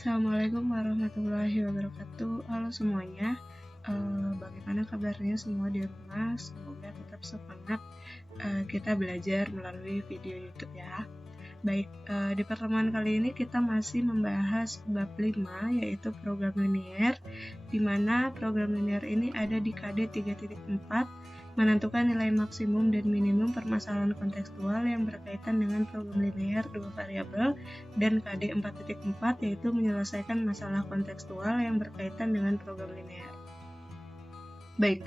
Assalamualaikum warahmatullahi wabarakatuh. Halo semuanya, bagaimana kabarnya semua di rumah? Semoga tetap semangat kita belajar melalui video YouTube ya. Baik, di pertemuan kali ini kita masih membahas bab 5 yaitu program linear, di mana program linear ini ada di KD 3.4, menentukan nilai maksimum dan minimum permasalahan kontekstual yang berkaitan dengan program linear dua variabel, dan KD 4.4 yaitu menyelesaikan masalah kontekstual yang berkaitan dengan program linear. Baik,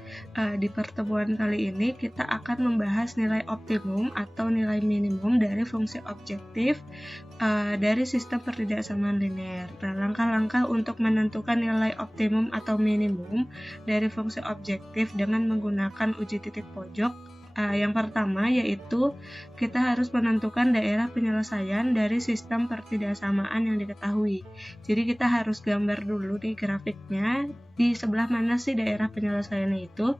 di pertemuan kali ini kita akan membahas nilai optimum atau nilai minimum dari fungsi objektif dari sistem pertidaksamaan linear. Nah, langkah-langkah untuk menentukan nilai optimum atau minimum dari fungsi objektif dengan menggunakan uji titik pojok. Yang pertama yaitu kita harus menentukan daerah penyelesaian dari sistem pertidaksamaan yang diketahui. Jadi kita harus gambar dulu di grafiknya, di sebelah mana sih daerah penyelesaiannya itu.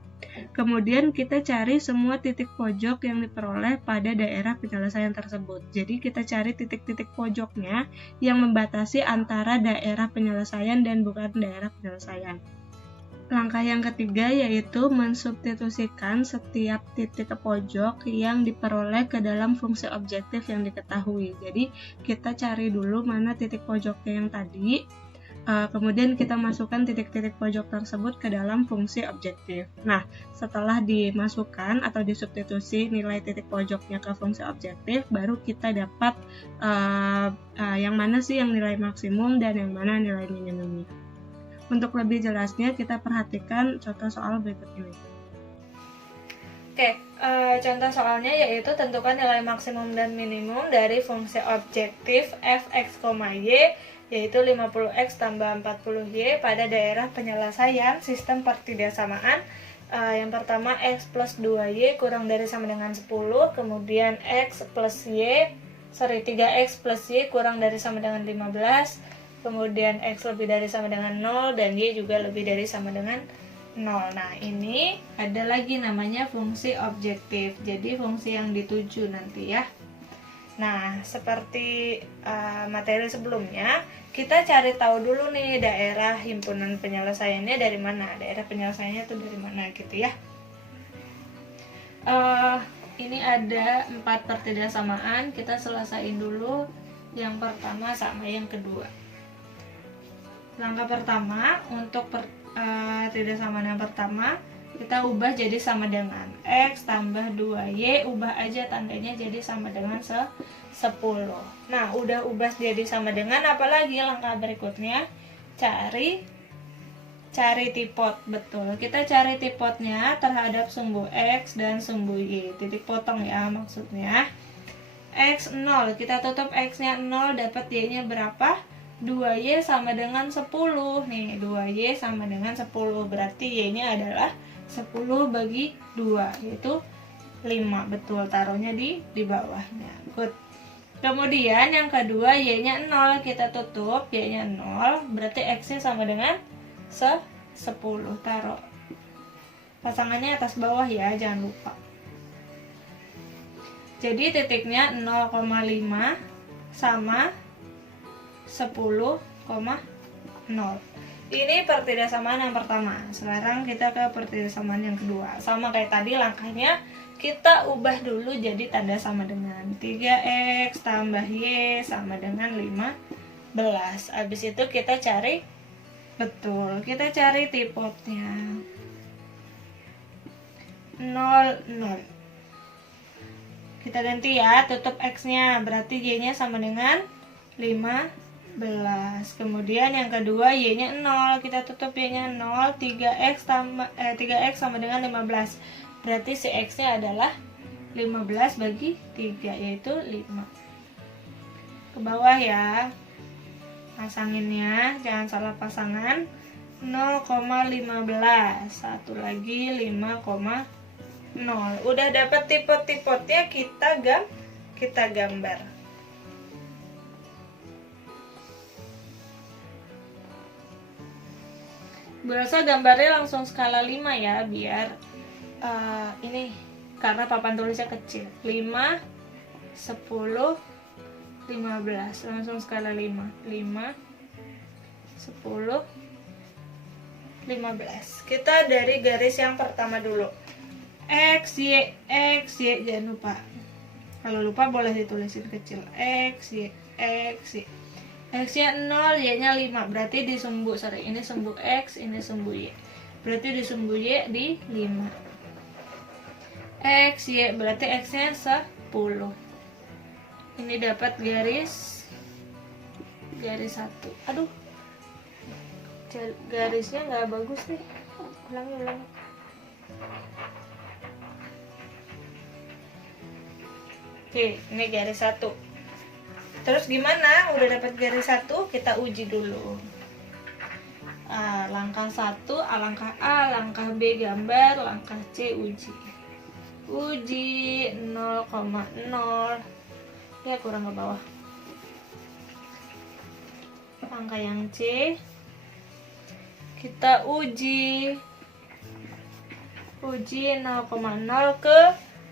Kemudian kita cari semua titik pojok yang diperoleh pada daerah penyelesaian tersebut. Jadi kita cari titik-titik pojoknya yang membatasi antara daerah penyelesaian dan bukan daerah penyelesaian. Langkah yang ketiga yaitu mensubstitusikan setiap titik pojok yang diperoleh ke dalam fungsi objektif yang diketahui. Jadi kita cari dulu mana titik pojoknya yang tadi, kemudian kita masukkan titik-titik pojok tersebut ke dalam fungsi objektif. Nah, setelah dimasukkan atau disubstitusi nilai titik pojoknya ke fungsi objektif, baru kita dapat yang mana sih yang nilai maksimum dan yang mana nilai minimumnya. Untuk lebih jelasnya, kita perhatikan contoh soal berikut ini. Oke, contoh soalnya yaitu tentukan nilai maksimum dan minimum dari fungsi objektif fx, y, yaitu 50x tambah 40y pada daerah penyelesaian sistem pertidaksamaan. Yang pertama, x plus 2y kurang dari sama dengan 10, kemudian 3x plus y kurang dari sama dengan 15, kemudian x lebih dari sama dengan 0, dan y juga lebih dari sama dengan 0. Nah, ini ada lagi namanya fungsi objektif, jadi fungsi yang dituju nanti ya. Nah, seperti materi sebelumnya, kita cari tahu dulu nih daerah himpunan penyelesaiannya dari mana, daerah penyelesaiannya itu dari mana gitu ya. Ini ada 4 pertidaksamaan, kita selesaiin dulu yang pertama sama yang kedua. Langkah pertama untuk pertidaksamaan yang pertama, kita ubah jadi sama dengan x tambah 2y, ubah aja tandanya jadi sama dengan 10. Nah, udah ubah jadi sama dengan, apalagi langkah berikutnya cari tipot. Betul, kita cari tipotnya terhadap sumbu x dan sumbu y, titik potong ya maksudnya. X 0, kita tutup x nya 0, dapat y nya berapa? 2y sama dengan 10. Nih, 2y sama dengan 10, berarti y-nya adalah 10 bagi 2, yaitu 5. Betul, taruhnya di bawahnya. Good. Kemudian yang kedua, y-nya 0, kita tutup, y-nya 0, berarti x-nya sama dengan 10. Taruh pasangannya atas bawah ya, jangan lupa. Jadi titiknya 0,5 sama 10,0. Ini pertidaksamaan yang pertama. Sekarang kita ke pertidaksamaan yang kedua. Sama kayak tadi langkahnya, kita ubah dulu jadi tanda sama dengan 3x tambah y sama dengan 15. Habis itu kita cari, betul, kita cari tipotnya 0, 0. Kita ganti ya, tutup x-nya, berarti y-nya sama dengan 15. Kemudian yang kedua, y-nya 0, kita tutup y-nya 0, 3x sama dengan 15. Berarti si x-nya adalah 15 bagi 3, yaitu 5. Ke bawah ya. Pasanginnya, jangan salah pasangan. 0,15. Satu lagi 5,0. Udah dapat tipot-tipotnya, kita gambar. Berasa gambarnya langsung skala 5 ya, biar ini karena papan tulisnya kecil. 5, 10, 15, langsung skala 5. 5, 10, 15. Kita dari garis yang pertama dulu. X, Y, jangan lupa. Kalau lupa boleh ditulisin kecil. X, Y. X-nya 0, Y-nya 5. Berarti disumbu, ini sumbu X, ini sumbu Y. Berarti disumbu Y di 5. X, Y, berarti X-nya 10. Ini dapat garis 1. Aduh, garisnya nggak bagus nih. Ulangi. Oke, ini garis 1. Terus gimana? Udah dapat garis 1, kita uji dulu. Langkah 1, langkah A, langkah B gambar, langkah C uji. Uji 0,0. Ya, kurang ke bawah. Langkah yang C, kita uji 0,0 ke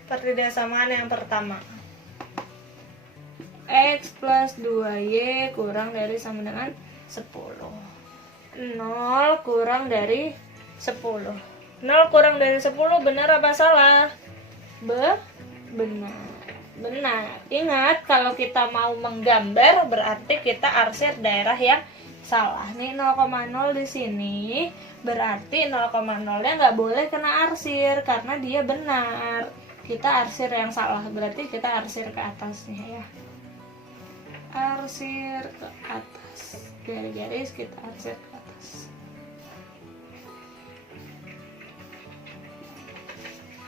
pertidasamaan yang pertama. X plus 2Y kurang dari sama dengan 10. 0 kurang dari 10. 0 kurang dari 10 benar apa salah? Benar. Ingat, kalau kita mau menggambar berarti kita arsir daerah yang salah. Nih 0,0 di sini berarti 0,0-nya nggak boleh kena arsir karena dia benar. Kita arsir yang salah, berarti kita arsir ke atasnya ya. Arsir ke atas, garis-garis kita arsir ke atas.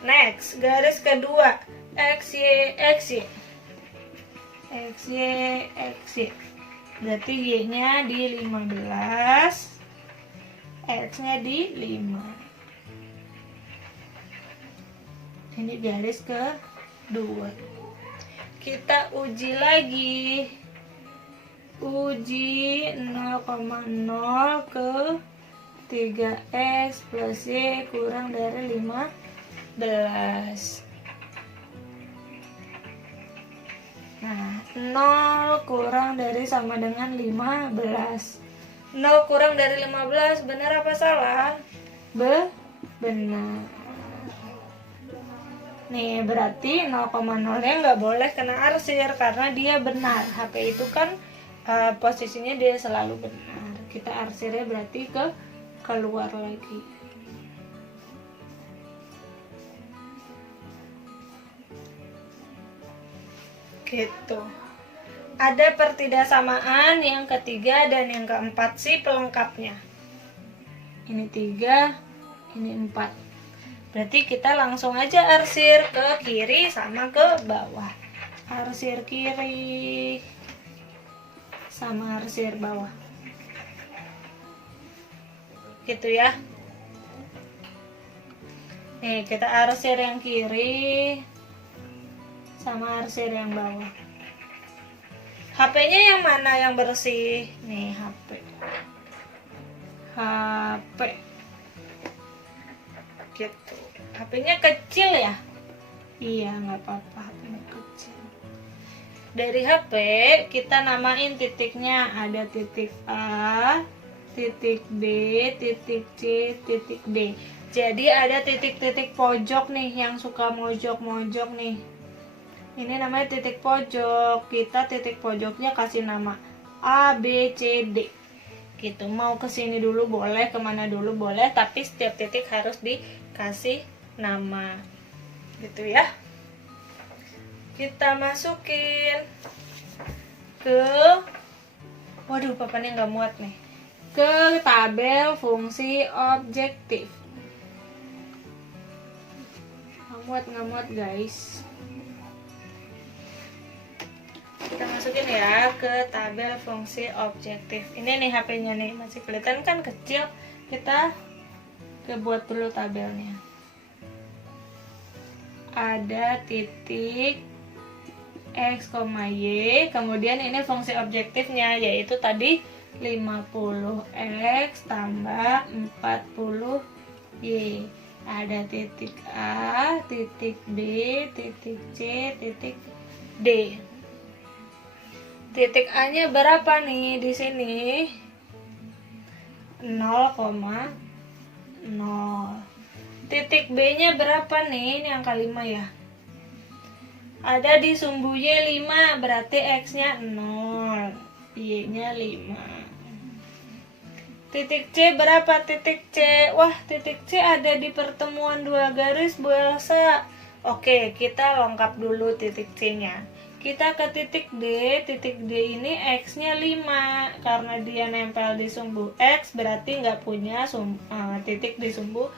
Next, garis kedua, XY. Berarti Y-nya di 15, X-nya di 5. Ini garis kedua. Kita uji lagi. Uji 0,0 ke 3X plus Y kurang dari 15. Nah, 0 kurang dari sama dengan 15. 0 kurang dari 15 benar apa salah? Benar. Nih, berarti 0,0-nya nggak boleh kena arsir karena dia benar. HP itu kan posisinya dia selalu benar. Kita arsirnya berarti keluar lagi. Gitu. Ada pertidasamaan yang ketiga dan yang keempat sih pelengkapnya. Ini 3, ini 4. Berarti kita langsung aja arsir ke kiri sama ke bawah. Arsir kiri sama arsir bawah. Gitu ya. Nih, kita arsir yang kiri sama arsir yang bawah. HP-nya yang mana yang bersih? Nih, HP. Gitu. HP-nya kecil ya? Iya, nggak apa-apa, HP-nya kecil. Dari HP kita namain titiknya, ada titik A, titik B, titik C, titik D. Jadi ada titik-titik pojok nih yang suka mojok-mojok nih. Ini namanya titik pojok. Kita titik pojoknya kasih nama A, B, C, D. Gitu. Mau ke sini dulu boleh, kemana dulu boleh, tapi setiap titik harus dikasih nama. Gitu ya. Kita masukin ke, waduh papannya nggak muat nih, ke tabel fungsi objektif. Nggak muat guys. Kita masukin ya ke tabel fungsi objektif. Ini nih HP-nya nih, masih kelihatan kan kecil. Kita buat dulu tabelnya. Ada titik X, Y, kemudian ini fungsi objektifnya, yaitu tadi 50X tambah 40Y. Ada titik A, titik B, titik C, titik D. Titik A-nya berapa nih di sini? 0,0. Titik B-nya berapa nih? Ini angka 5 ya. Ada di sumbu Y 5, berarti X-nya 0, Y-nya 5. Titik C berapa? Titik C, wah titik C ada di pertemuan dua garis Bu Elsa. Oke, kita lengkap dulu titik C-nya. Kita ke titik D ini X-nya 5. Karena dia nempel di sumbu X, berarti nggak punya titik di sumbu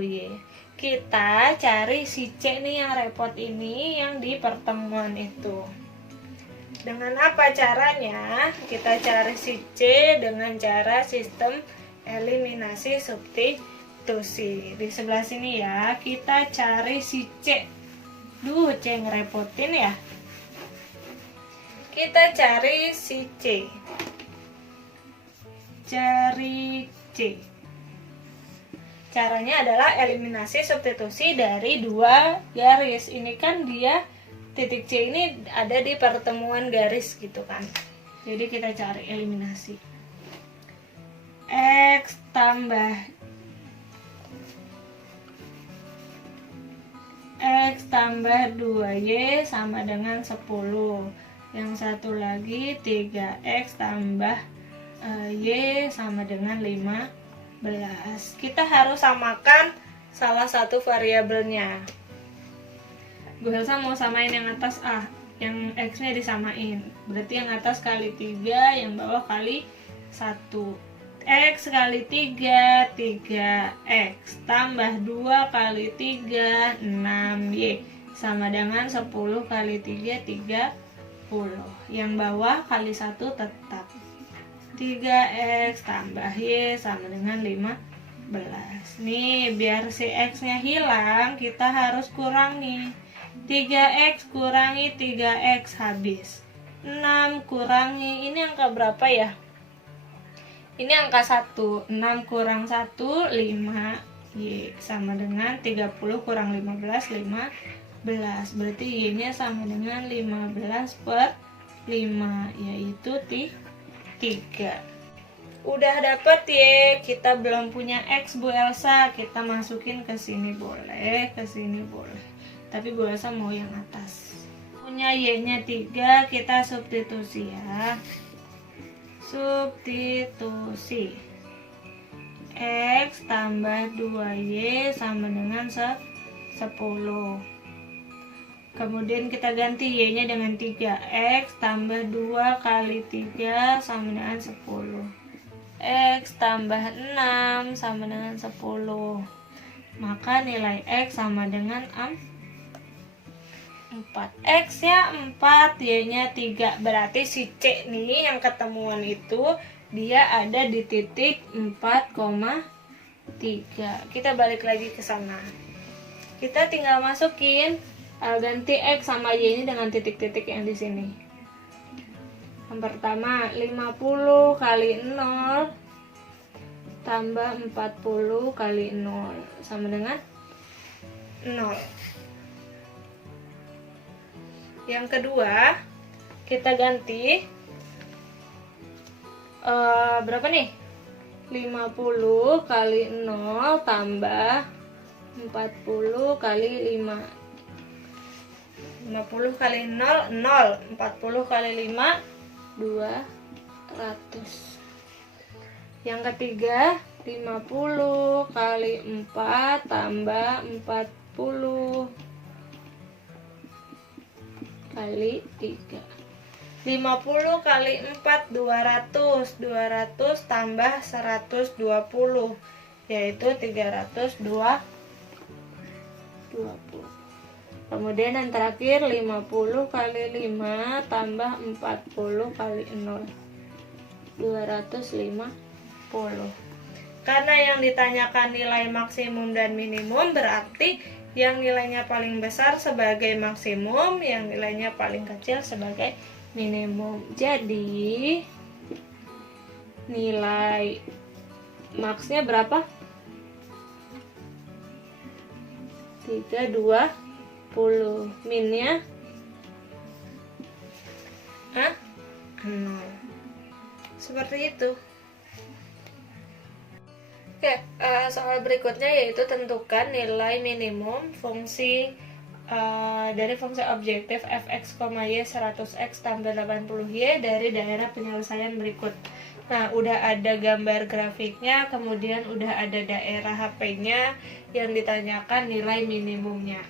Y. Kita cari si C nih yang repot ini, yang di pertemuan itu. Dengan apa caranya? Kita cari si C dengan cara sistem eliminasi substitusi. Di sebelah sini ya, kita cari si C. Duh, C ngerepotin ya. Kita cari si C. Cari C. Caranya adalah eliminasi substitusi dari dua garis. Ini kan dia, titik C ini ada di pertemuan garis gitu kan. Jadi kita cari eliminasi. X tambah 2Y sama dengan 10. Yang satu lagi 3X tambah Y sama dengan 15. Kita harus samakan salah satu variabelnya. Bu Elsa mau samain yang atas A, yang X-nya disamain. Berarti yang atas kali 3, yang bawah kali 1. X kali 3, 3X. Tambah 2 kali 3, 6Y. Sama dengan 10 kali 3, 30. Yang bawah kali 1 tetap. 3X tambah Y sama dengan 15. Nih, biar si X-nya hilang, kita harus kurangi. 3X kurangi 3X habis. 6 kurangi, ini angka berapa ya? Ini angka 1. 6 kurang 1, 5. Y sama dengan 30 kurang 15, 15. Berarti Y-nya sama dengan 15 per 5, yaitu 3. Udah dapet Y, kita belum punya X Bu Elsa. Kita masukin ke sini boleh, ke sini boleh. Tapi Bu Elsa mau yang atas. Punya Y-nya 3, kita substitusi ya. Substitusi. X tambah 2Y sama dengan 10. Kemudian kita ganti Y-nya dengan 3X tambah 2 kali 3 sama dengan 10. X tambah 6 sama dengan 10. Maka nilai X sama dengan 4. X-nya 4, Y-nya 3. Berarti si C nih yang ketemuan itu, dia ada di titik 4,3. Kita balik lagi ke sana. Kita tinggal masukin, ganti X sama Y ini dengan titik-titik yang di sini. Yang pertama 50 kali 0 tambah 40 kali 0 sama dengan 0. Yang kedua kita ganti berapa nih? 50 kali 0 tambah 40 kali 5. 50 kali 0, 0. 40 kali 5, 200. Yang ketiga, 50 kali 4 tambah 40 kali 3. 50 kali 4, 200. 200 tambah 120, yaitu 320. Kemudian yang terakhir 50 kali 5 tambah 40 kali 0, 250. Karena yang ditanyakan nilai maksimum dan minimum, berarti yang nilainya paling besar sebagai maksimum, yang nilainya paling kecil sebagai minimum. Jadi nilai maksnya berapa? 320. Minnya 0. Seperti itu. Oke, soal berikutnya yaitu tentukan nilai minimum fungsi dari fungsi objektif fx, y 100x tambah 80y dari daerah penyelesaian berikut. Nah, udah ada gambar grafiknya, kemudian udah ada daerah HP-nya yang ditanyakan nilai minimumnya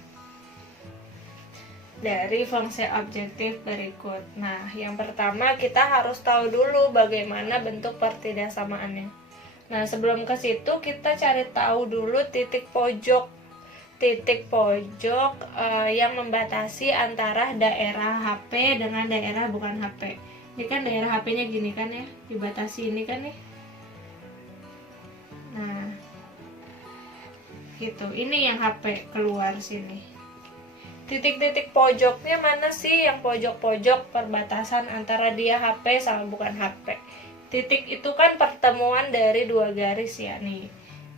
dari fungsi objektif berikut. Nah, yang pertama kita harus tahu dulu bagaimana bentuk pertidaksamaannya. Nah, sebelum ke situ kita cari tahu dulu titik pojok yang membatasi antara daerah HP dengan daerah bukan HP. Ini kan daerah HP-nya gini kan ya, dibatasi ini kan ya. Nah, gitu. Ini yang HP keluar sini. Titik-titik pojoknya mana sih? Yang pojok-pojok perbatasan antara dia HP sama bukan HP. Titik itu kan pertemuan dari dua garis ya nih.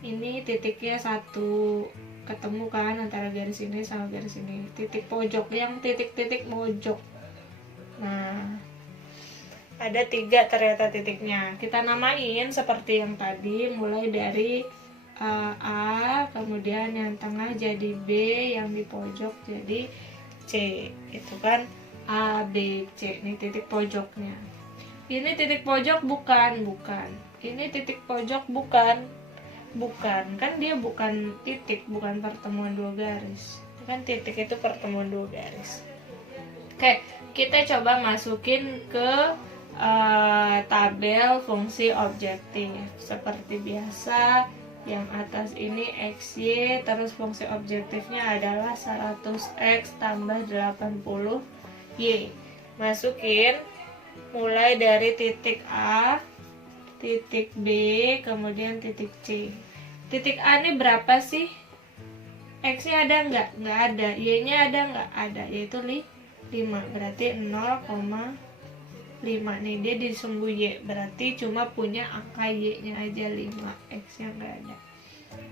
Ini titiknya satu, ketemu kan antara garis ini sama garis ini. Titik pojok, yang titik-titik pojok. Nah, ada 3 ternyata titiknya. Kita namain seperti yang tadi, mulai dari A, kemudian yang tengah jadi B, yang di pojok jadi C. Itu kan A, B, C. Ini titik pojoknya. Ini titik pojok bukan. Ini titik pojok bukan. Kan dia bukan titik, bukan pertemuan dua garis. Kan titik itu pertemuan dua garis. Oke, kita coba masukin ke tabel fungsi objektif. Seperti biasa, yang atas ini XY, terus fungsi objektifnya adalah 100X tambah 80Y. Masukin mulai dari titik A, titik B, kemudian titik C. Titik A ini berapa sih? X-nya ada nggak? Nggak ada. Y-nya ada nggak? Ada, yaitu 5. Berarti 0,5. Nih, dia disumbu Y. Berarti cuma punya angka Y-nya aja 5. X-nya nggak ada.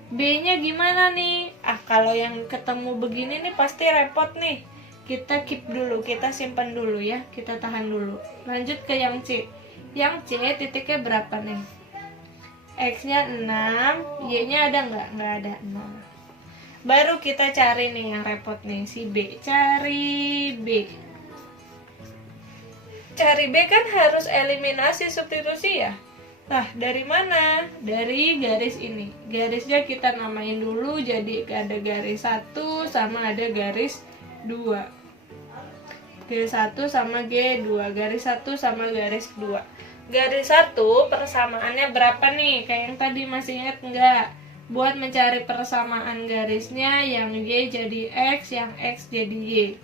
B-nya gimana nih? Kalau yang ketemu begini nih pasti repot nih. Kita keep dulu, kita simpan dulu ya, kita tahan dulu. Lanjut ke yang C. Yang C titiknya berapa nih? X-nya 6, Y-nya ada nggak? Nggak ada, 0. Baru kita cari nih yang repot nih, si B. Cari B. Cari B kan harus eliminasi substitusi ya? Nah, dari mana? Dari garis ini. Garisnya kita namain dulu, jadi ada garis 1 sama ada garis 2. Garis 1 sama G2, garis 1 sama garis 2. Garis 1 persamaannya berapa nih? Kayak yang tadi masih ingat nggak? Buat mencari persamaan garisnya, yang Y jadi X, yang X jadi Y.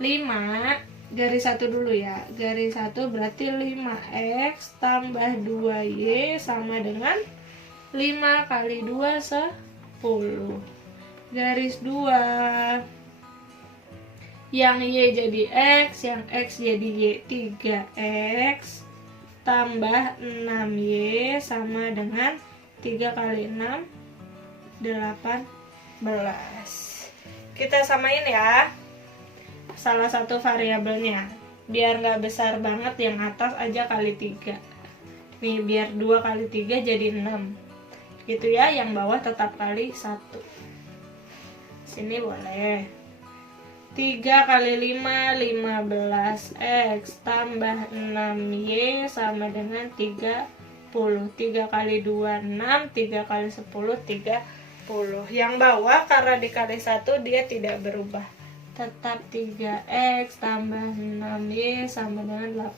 5, garis 1 dulu ya. Garis 1 berarti 5X tambah 2Y sama dengan 5 kali 2, 10. Garis 2, yang Y jadi X, yang X jadi Y. 3X tambah 6Y sama dengan 3 kali 6, 18. Kita samain ya salah satu variabelnya, biar nggak besar banget, yang atas aja kali 3. Nih, biar 2 kali 3 jadi 6 gitu ya, yang bawah tetap kali 1. Sini boleh. 3 kali 5, 15X tambah 6Y sama dengan 30. 3 kali 2, 6, 3 kali 10, 30. Yang bawah karena dikali 1 dia tidak berubah, tetap 3X tambah 6Y sama dengan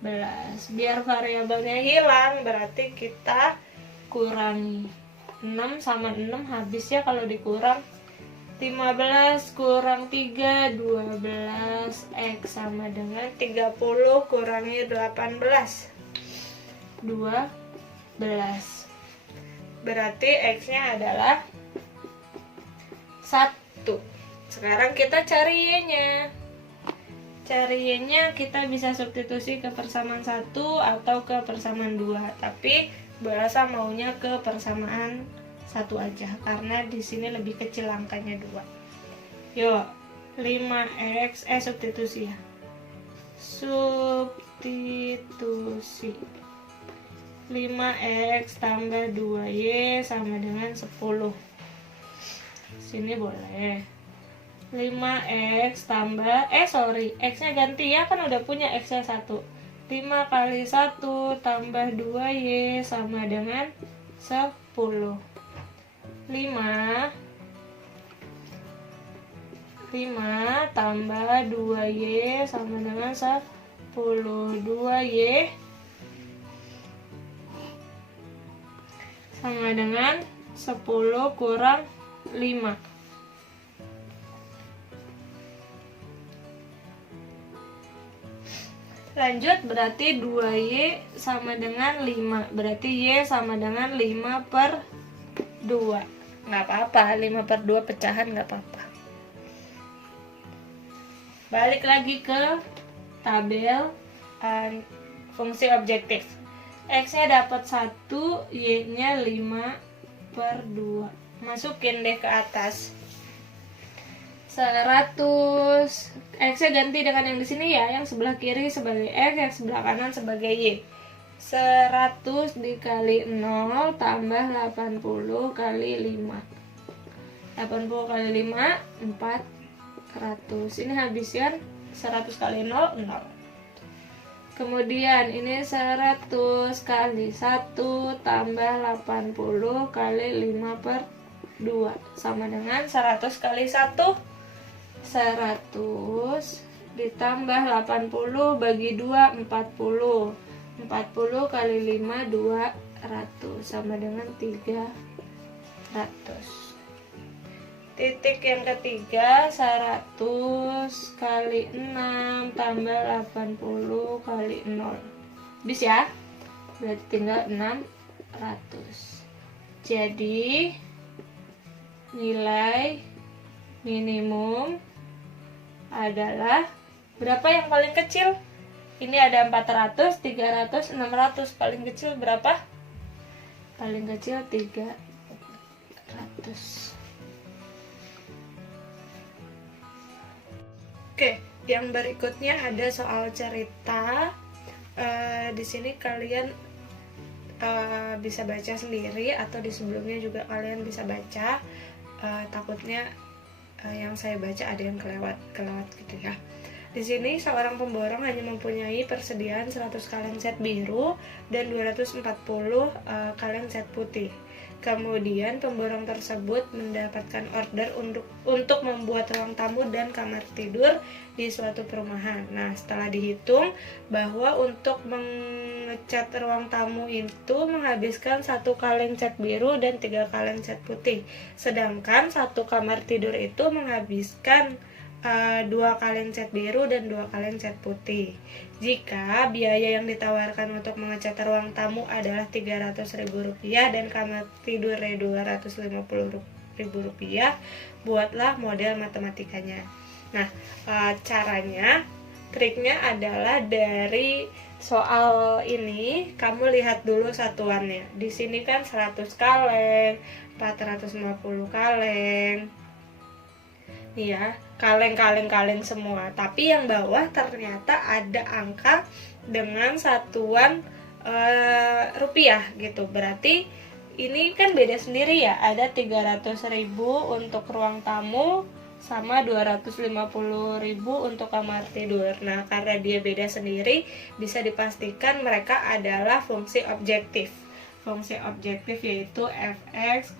18. Biar variabelnya hilang, berarti kita kurangi 6 sama 6 habis ya kalau dikurang. 15 kurang 3, 12. X sama dengan 30 kurangi 18, 12. Berarti X-nya adalah 1. Sekarang kita cari Y-nya. Cari Y-nya kita bisa substitusi ke persamaan 1 atau ke persamaan 2. Tapi bahasa maunya ke persamaan 1 aja, karena di sini lebih kecil angkanya 2. Yuk, 5X, substitusi ya. Substitusi. 5x tambah 2y sama dengan 10. Sini boleh. 5x tambah x-nya ganti ya, kan udah punya x-nya 1. 5 kali 1 tambah 2y sama dengan 10. 5 tambah 2y sama dengan 10. 2y sama dengan 10 kurang 5. Lanjut, berarti 2y sama dengan 5. Berarti y sama dengan 5 per 2. Nggak apa-apa, 5 per 2 pecahan nggak apa-apa. Balik lagi ke tabel fungsi objektif. X-nya dapat 1, y-nya 5 per 2. Masukin deh ke atas. 100. X-nya ganti dengan yang di sini ya, yang sebelah kiri sebagai X, yang sebelah kanan sebagai Y. 100 dikali 0 tambah 80 kali 5. 80 kali 5, 400. Ini habiskan 100 kali 0, 0. Kemudian ini 100 kali 1 tambah 80 kali 5 per 2 sama dengan 100 kali 1, 100 ditambah 80 bagi 2, 40. 40 kali 5, 200 sama dengan 300. Titik yang ketiga, 100 kali 6 tambah 80 kali 0. Bisa ya? Berarti tinggal 600. Jadi nilai minimum adalah berapa yang paling kecil? Ini ada 400, 300, 600. Paling kecil berapa? Paling kecil 300. Oke, yang berikutnya ada soal cerita. Di sini kalian bisa baca sendiri atau di sebelumnya juga kalian bisa baca. Takutnya yang saya baca ada yang kelewat gitu ya. Di sini seorang pemborong hanya mempunyai persediaan 100 kaleng cat biru dan 240 kaleng cat putih. Kemudian pemborong tersebut mendapatkan order untuk membuat ruang tamu dan kamar tidur di suatu perumahan. Nah, setelah dihitung bahwa untuk mengecat ruang tamu itu menghabiskan 1 kaleng cat biru dan 3 kaleng cat putih. Sedangkan 1 kamar tidur itu menghabiskan 2 kaleng cat biru dan 2 kaleng cat putih. Jika biaya yang ditawarkan untuk mengecat ruang tamu adalah Rp300.000 dan kamar tidur Rp250.000, buatlah model matematikanya. Nah, caranya, triknya adalah dari soal ini kamu lihat dulu satuannya. Di sini kan 100 kaleng, 450 kaleng. Nih ya, kaleng semua. Tapi yang bawah ternyata ada angka dengan satuan rupiah gitu. Berarti ini kan beda sendiri ya. Ada 300.000 untuk ruang tamu sama 250.000 untuk kamar tidur. Nah, karena dia beda sendiri, bisa dipastikan mereka adalah fungsi objektif. Fungsi objektif yaitu fx,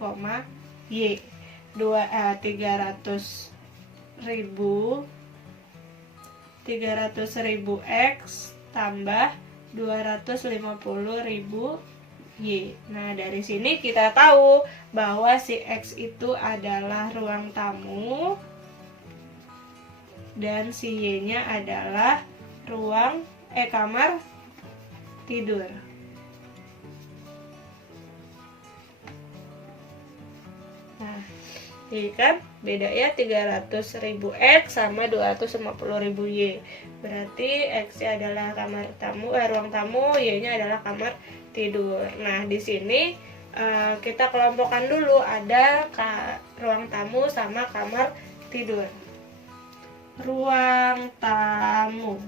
y. 300.000 x tambah 250.000 y. Nah, dari sini kita tahu bahwa si x itu adalah ruang tamu dan si y-nya adalah kamar tidur. Nah, ini kan beda ya, 300.000 X sama 250.000 Y. Berarti X-nya adalah kamar tamu, ruang tamu, Y-nya adalah kamar tidur. Nah, di sini kita kelompokkan dulu, ada ruang tamu sama kamar tidur. Ruang tamu,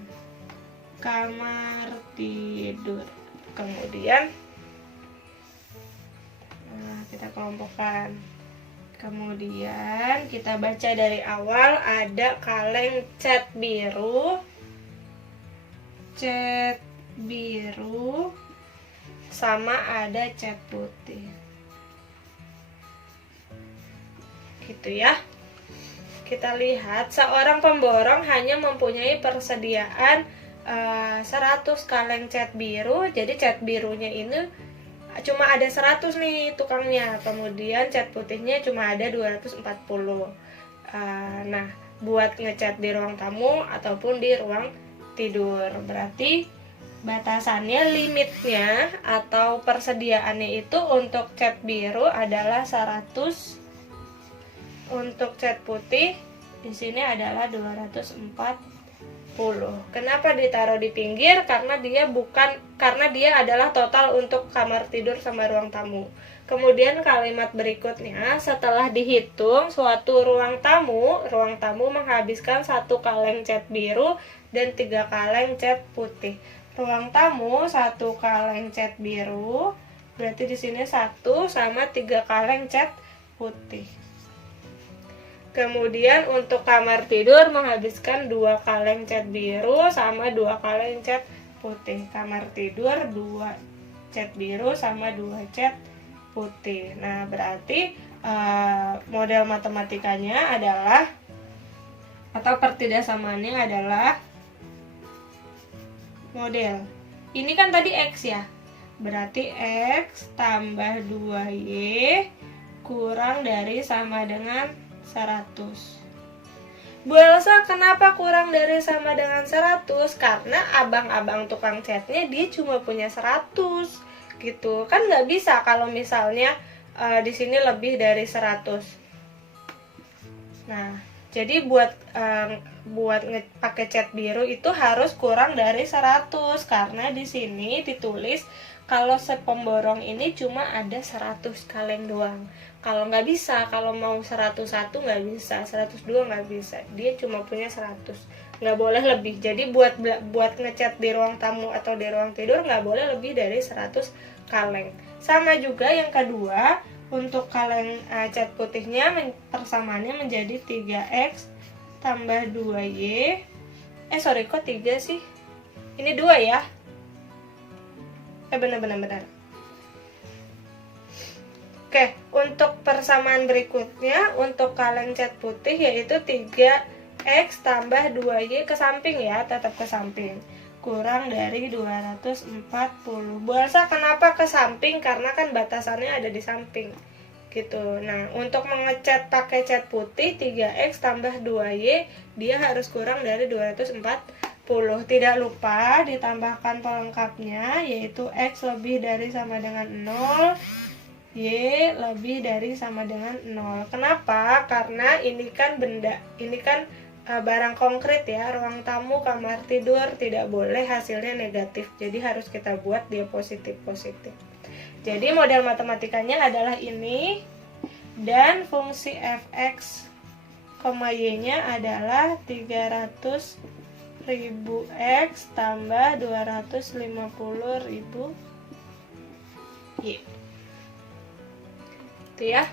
kamar tidur. Kemudian kita kelompokkan. Kemudian kita baca dari awal, ada kaleng cat biru sama ada cat putih. Gitu ya. Kita lihat seorang pemborong hanya mempunyai persediaan 100 kaleng cat biru. Jadi cat birunya ini cuma ada 100 nih tukangnya. Kemudian cat putihnya cuma ada 240. Nah, buat ngecat di ruang tamu ataupun di ruang tidur, berarti batasannya, limitnya atau persediaannya itu untuk cat biru adalah 100. Untuk cat putih di sini adalah 240. Kenapa ditaruh di pinggir? Karena dia adalah total untuk kamar tidur sama ruang tamu. Kemudian kalimat berikutnya, setelah dihitung suatu ruang tamu menghabiskan 1 kaleng cat biru dan 3 kaleng cat putih. Ruang tamu 1 kaleng cat biru, berarti di sini 1 sama 3 kaleng cat putih. Kemudian untuk kamar tidur menghabiskan 2 kaleng cat biru sama 2 kaleng cat putih. Kamar tidur 2 cat biru sama 2 cat putih. Nah, berarti model matematikanya adalah, atau pertidaksamaannya adalah model. Ini kan tadi X ya. Berarti X tambah 2Y kurang dari sama dengan 100. Bu Elsa, kenapa kurang dari sama dengan 100? Karena abang-abang tukang catnya dia cuma punya 100 gitu. Kan nggak bisa kalau misalnya di sini lebih dari 100. Nah, jadi buat pakai cat biru itu harus kurang dari 100 karena di sini ditulis kalau sepemborong ini cuma ada 100 kaleng doang. Kalau nggak bisa, kalau mau 101 nggak bisa, 102 nggak bisa, dia cuma punya 100, nggak boleh lebih. Jadi buat ngecat di ruang tamu atau di ruang tidur nggak boleh lebih dari 100 kaleng. Sama juga yang kedua, untuk kaleng cat putihnya persamaannya menjadi 3X tambah 2Y. Kok 3 sih? Ini 2 ya? Benar. Oke, untuk persamaan berikutnya untuk kaleng cat putih yaitu 3X tambah 2Y ke samping ya, tetap ke samping. Kurang dari 240. Bu Elsa, kenapa ke samping? Karena kan batasannya ada di samping. Gitu. Nah, untuk mengecat pakai cat putih 3X tambah 2Y, dia harus kurang dari 240. Tidak lupa ditambahkan pelengkapnya yaitu X lebih dari sama dengan 0, Y lebih dari sama dengan 0. Kenapa? Karena ini kan barang konkret ya. Ruang tamu, kamar tidur tidak boleh hasilnya negatif. Jadi harus kita buat dia positif. Jadi model matematikanya adalah ini. Dan fungsi fx, y-nya adalah 300.000 X tambah 250.000 Y. Itu ya.